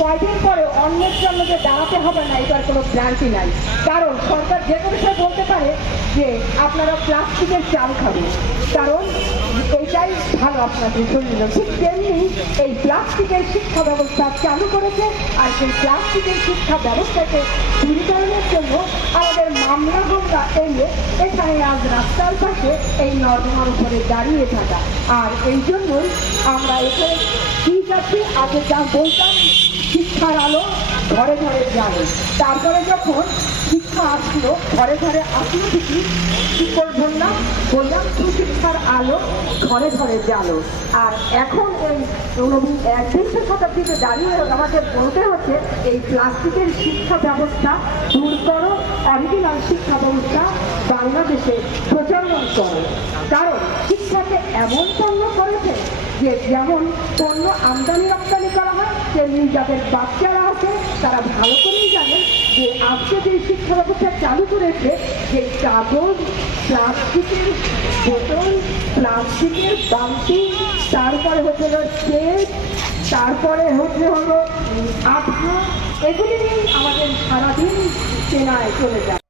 কয়দিন পরে অন্যের জন্য যে দাঁড়াতে হবে না, এটার কোনো গ্যারান্টি নাই। কারণ সরকার যে কোনো সময় বলতে পারে যে আপনারা প্লাস্টিকের চাল খাবেন, কারণ এইটাই ভালো আপনাদের শরীরে। ঠিক তেমনি এই প্লাস্টিকের শিক্ষা ব্যবস্থা চালু করেছে, আর সেই প্লাস্টিকের শিক্ষা ব্যবস্থাকে দূরীকরণের জন্য আমাদের মামলা হামলা এলে এখানে আজ রাস্তার পাশে এই নর্দমার উপরে দাঁড়িয়ে থাকা। আর এই জন্যই আমরা এখানে ঠিক আছে, আগে যা বলতাম শিক্ষার আলো ঘরে ঘরে যাবে, তারপরে যখন শিক্ষা আসলো ঘরে ঘরে আসলো ঠিকই, কি করবো না বললাম সুশিক্ষার আলো ঘরে ঘরে জ্বালো। আর এখন এই 21 শতাব্দীতে দাঁড়িয়ে আমাদের বলতে হচ্ছে এই প্লাস্টিকের শিক্ষা ব্যবস্থা দূর করো, অরিজিনাল শিক্ষা ব্যবস্থা বাংলাদেশে প্রচলন করো। কারণ শিক্ষাকে এমন পণ্য করেছে যে যেমন পণ্য আমদানি রপ্তানি করা হয়, তেমনি যাদের বাচ্চারা আছে তারা ভালো করেই জানে যে আজকে যে শিক্ষা ব্যবস্থা চালু করেছে, যে কাগজ, প্লাস্টিকের বোতল, প্লাস্টিকের বালতি, তারপরে হচ্ছে হলো কেক, তারপরে হলো আঠা, এগুলি নিয়েই আমাদের সারাদিন চেনায় চলে যায়।